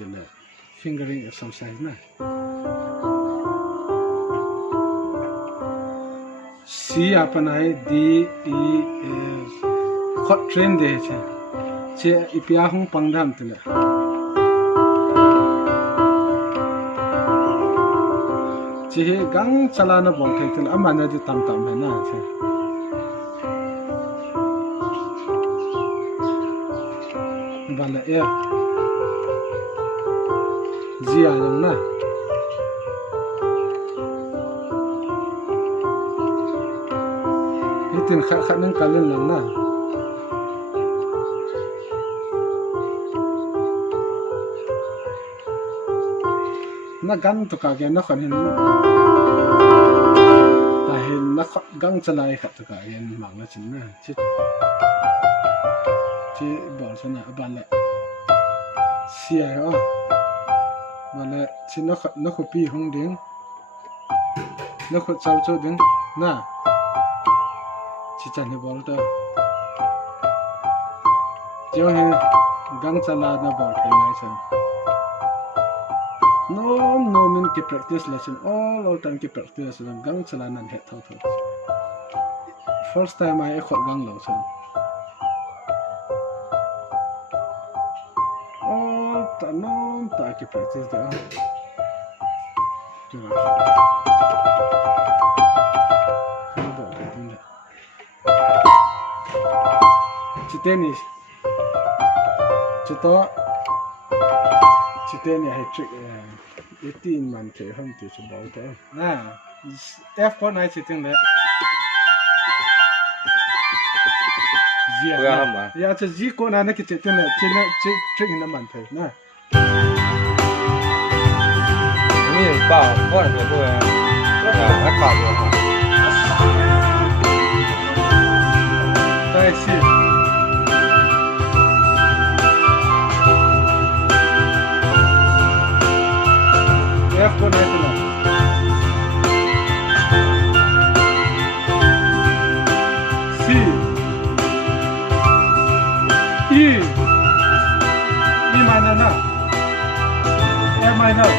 tila fingering exercise na C apa nai D E S khot train de che ipia hung pangdam tila che gang chalana bol thai tila amana di tam tam na che bala e zia yang na itin kha nang kalin lang na na gan to ka gen na khan hin ta hin na gang chalai kha to ka gen mang na chin na chi bol sana bala sia ha bala chin na khu pi hong ding na khu chau chau ding na chi chan he bol ta jo he gang chala na bol thai nai san no min ki practice lesson all time ki practice lesson gang chala nan he thau first time I khot gang lo san all ta ki practice da tennis chito chiteni hai trick 18 man ke hum ti chu bau ta na f ko nai chiting le zia ya cha ji ko na na ki chiting le china trick na man thai na ni ba ko na ko ya na ka lo ha dai si F ko nai tula C E minor na F minor